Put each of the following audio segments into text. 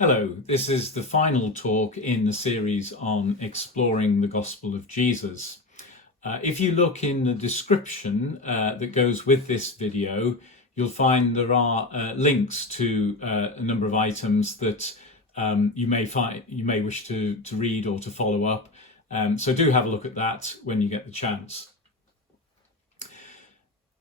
Hello, this is the final talk in the series on exploring the Gospel of Jesus. If you look in the description that goes with this video, you'll find there are links to a number of items that you may wish to read or to follow up. So do have a look at that when you get the chance.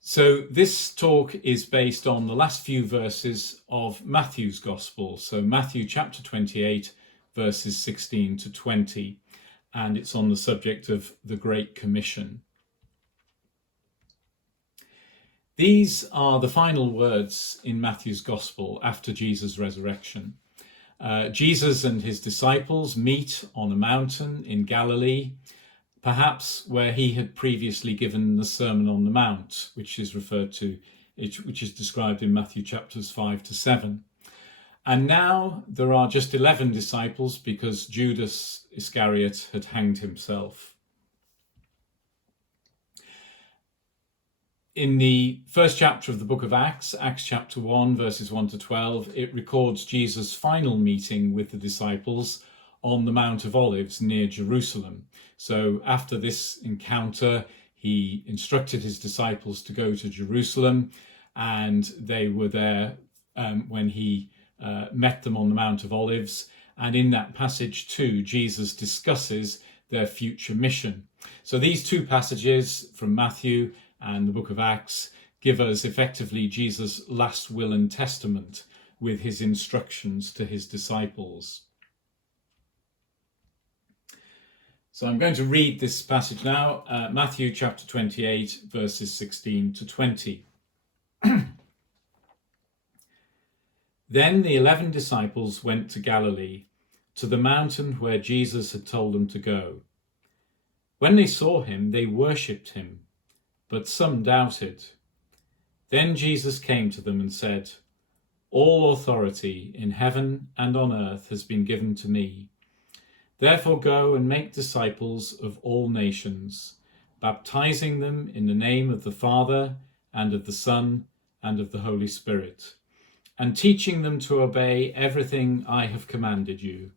So this talk is based on the last few verses of Matthew's Gospel. So Matthew chapter 28, verses 16 to 20, and it's on the subject of the Great Commission. These are the final words in Matthew's Gospel after Jesus' resurrection. Jesus and his disciples meet on a mountain in Galilee, perhaps where he had previously given the Sermon on the Mount, which is described in Matthew chapters 5 to 7. And now there are just 11 disciples because Judas Iscariot had hanged himself. In the first chapter of the book of Acts, Acts chapter 1, verses 1 to 12, it records Jesus' final meeting with the disciples on the Mount of Olives near Jerusalem. So after this encounter, he instructed his disciples to go to Jerusalem, and they were there when he met them on the Mount of Olives. And in that passage too, Jesus discusses their future mission. So these two passages from Matthew and the book of Acts give us effectively Jesus' last will and testament with his instructions to his disciples. So I'm going to read this passage now, Matthew chapter 28, verses 16 to 20. Then the 11 disciples went to Galilee, to the mountain where Jesus had told them to go. When they saw him, they worshipped him, but some doubted. Then Jesus came to them and said, "All authority in heaven and on earth has been given to me. Therefore go and make disciples of all nations, baptizing them in the name of the Father and of the Son and of the Holy Spirit, and teaching them to obey everything I have commanded you.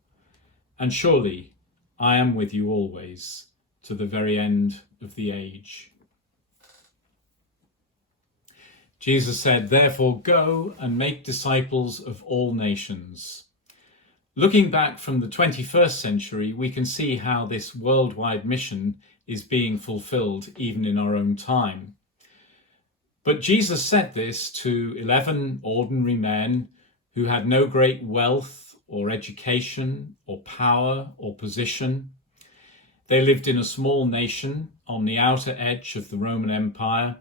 And surely I am with you always, to the very end of the age." Jesus said, "Therefore go and make disciples of all nations." Looking back from the 21st century, we can see how this worldwide mission is being fulfilled even in our own time. But Jesus said this to 11 ordinary men who had no great wealth or education or power or position. They lived in a small nation on the outer edge of the Roman Empire,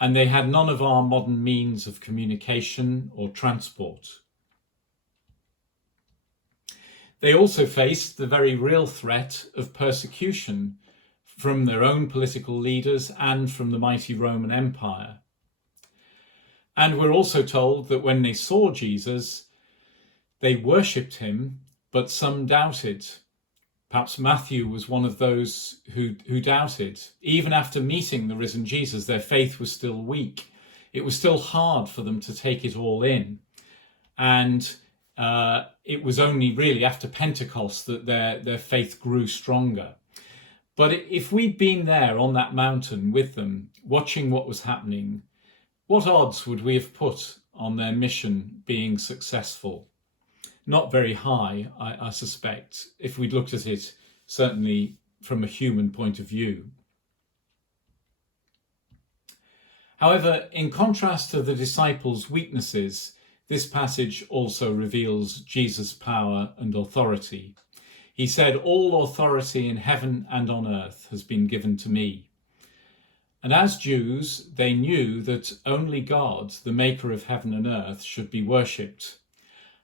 and they had none of our modern means of communication or transport. They also faced the very real threat of persecution from their own political leaders and from the mighty Roman Empire. And we're also told that when they saw Jesus, they worshipped him, but some doubted. Perhaps Matthew was one of those who doubted. Even after meeting the risen Jesus, their faith was still weak. It was still hard for them to take it all in. And it was only really after Pentecost that their faith grew stronger. But if we'd been there on that mountain with them, watching what was happening, what odds would we have put on their mission being successful? Not very high, I suspect, if we'd looked at it certainly from a human point of view. However, in contrast to the disciples' weaknesses, this passage also reveals Jesus' power and authority. He said, "All authority in heaven and on earth has been given to me." And as Jews, they knew that only God, the maker of heaven and earth, should be worshipped.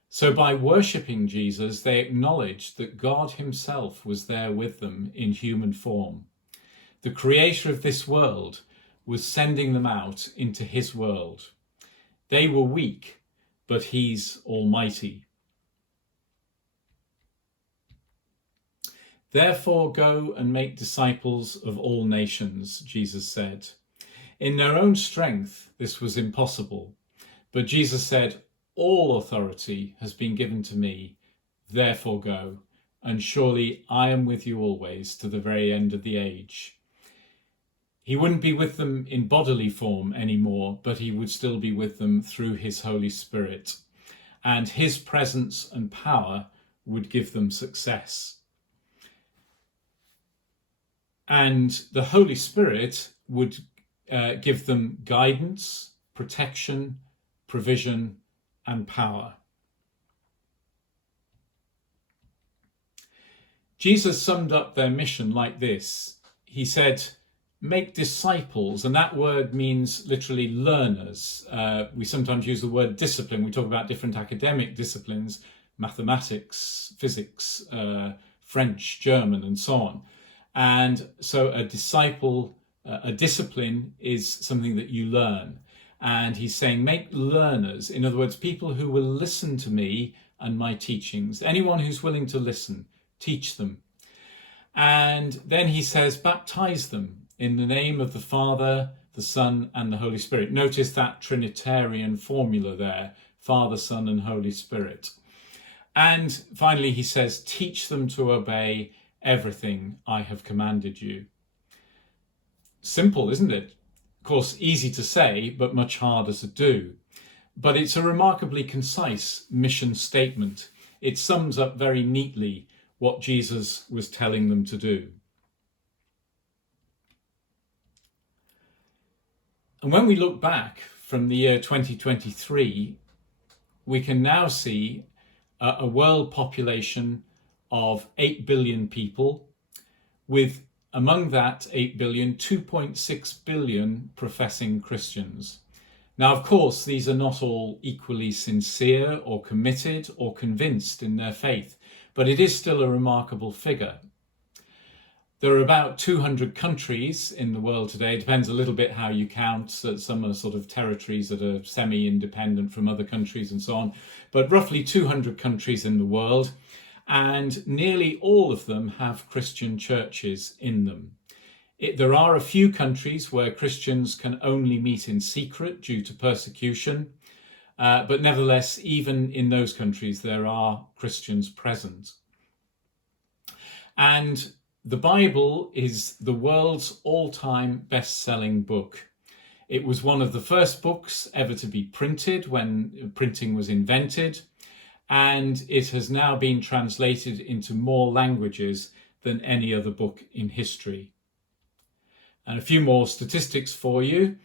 So by worshipping Jesus, they acknowledged that God himself was there with them in human form. The creator of this world was sending them out into his world. They were weak, but he's almighty. "Therefore go and make disciples of all nations," Jesus said. In their own strength, this was impossible. But Jesus said, all authority has been given to me, therefore go, and surely I am with you always to the very end of the age. He wouldn't be with them in bodily form anymore, but he would still be with them through his Holy Spirit. And his presence and power would give them success. And the Holy Spirit would give them guidance, protection, provision, and power. Jesus summed up their mission like this. He said, make disciples, and that word means literally learners. We sometimes use the word discipline. We talk about different academic disciplines, mathematics, physics, French, German, and so on. And so a disciple, a discipline is something that you learn. And he's saying, make learners. In other words, people who will listen to me and my teachings. Anyone who's willing to listen, teach them. And then he says, baptize them in the name of the Father, the Son, and the Holy Spirit. Notice that Trinitarian formula there, Father, Son, and Holy Spirit. And finally, he says, teach them to obey everything I have commanded you. Simple, isn't it? Of course, easy to say, but much harder to do. But it's a remarkably concise mission statement. It sums up very neatly what Jesus was telling them to do. And when we look back from the year 2023, we can now see a world population of 8 billion people, with among that 8 billion, 2.6 billion professing Christians. Now, of course, these are not all equally sincere or committed or convinced in their faith, but it is still a remarkable figure. There are about 200 countries in the world today. It depends a little bit how you count. Some are sort of territories that are semi-independent from other countries and so on, but roughly 200 countries in the world. And nearly all of them have Christian churches in them. There are a few countries where Christians can only meet in secret due to persecution, but nevertheless, even in those countries, there are Christians present. And the Bible is the world's all-time best-selling book. It was one of the first books ever to be printed when printing was invented, and it has now been translated into more languages than any other book in history. And a few more statistics for you.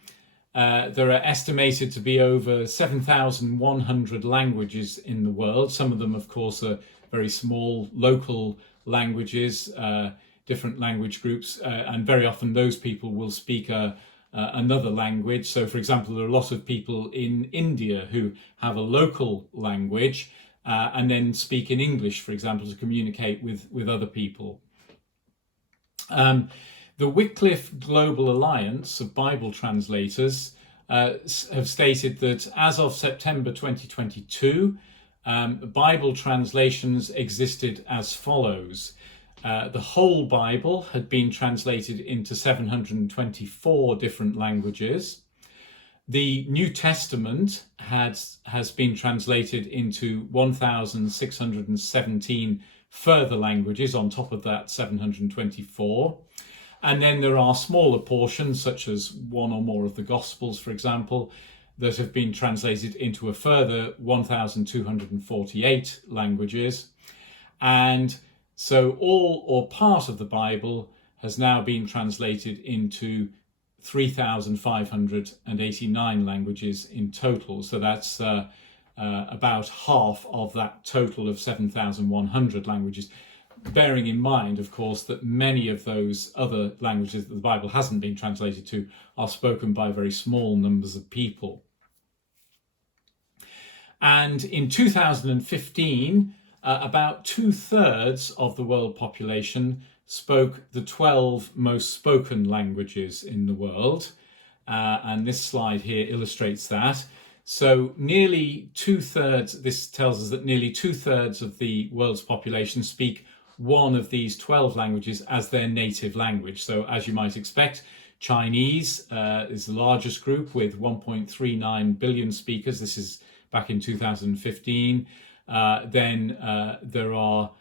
There are estimated to be over 7,100 languages in the world. Some of them, of course, are very small local languages, different language groups, and very often those people will speak another language. So, for example, there are a lot of people in India who have a local language and then speak in English, for example, to communicate with other people. The Wycliffe Global Alliance of Bible Translators have stated that as of September 2022, Bible translations existed as follows. The whole Bible had been translated into 724 different languages. The New Testament has been translated into 1,617 further languages on top of that 724. And then there are smaller portions, such as one or more of the Gospels, for example, that have been translated into a further 1,248 languages. And so all or part of the Bible has now been translated into 3,589 languages in total. So that's about half of that total of 7,100 languages. Bearing in mind, of course, that many of those other languages that the Bible hasn't been translated to are spoken by very small numbers of people. And in 2015, about 2/3 of the world population spoke the 12 most spoken languages in the world. And this slide here illustrates that. So nearly 2/3, this tells us that nearly 2/3 of the world's population speak one of these 12 languages as their native language. So as you might expect, Chinese is the largest group with 1.39 billion speakers. This is back in 2015. Then there are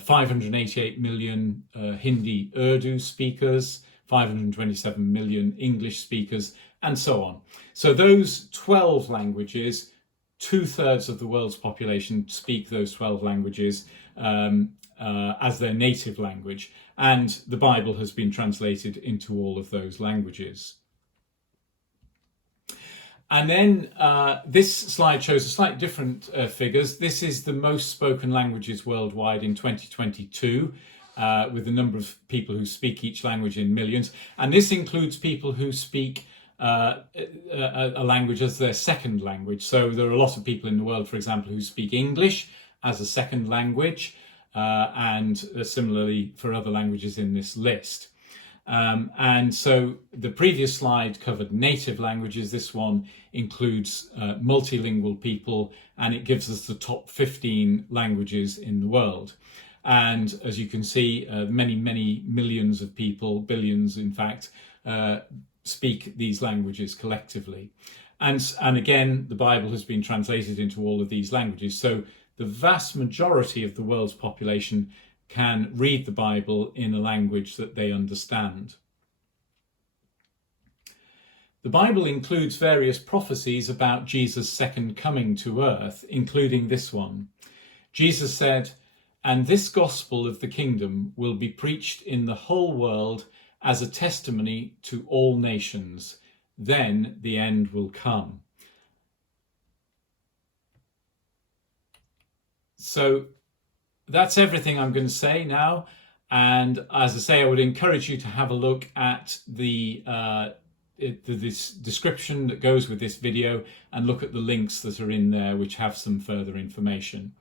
588 million Hindi Urdu speakers, 527 million English speakers, and so on. So those 12 languages, 2/3 of the world's population speak those 12 languages as their native language, and the Bible has been translated into all of those languages. And then this slide shows a slightly different figures. This is the most spoken languages worldwide in 2022, with the number of people who speak each language in millions. And this includes people who speak a language as their second language. So there are a lot of people in the world, for example, who speak English as a second language, and similarly for other languages in this list. And so the previous slide covered native languages. This one includes multilingual people, and it gives us the top 15 languages in the world. And as you can see, many, many millions of people, billions in fact, speak these languages collectively. And again, the Bible has been translated into all of these languages. So the vast majority of the world's population can read the Bible in a language that they understand. The Bible includes various prophecies about Jesus' second coming to earth, including this one. Jesus said, "And this gospel of the kingdom will be preached in the whole world as a testimony to all nations. Then the end will come." So that's everything I'm going to say now. And as I say, I would encourage you to have a look at this description that goes with this video and look at the links that are in there, which have some further information.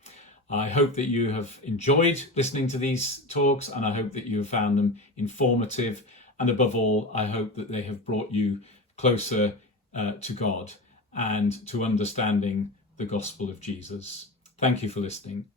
I hope that you have enjoyed listening to these talks, and I hope that you have found them informative. And above all, I hope that they have brought you closer to God and to understanding the gospel of Jesus. Thank you for listening.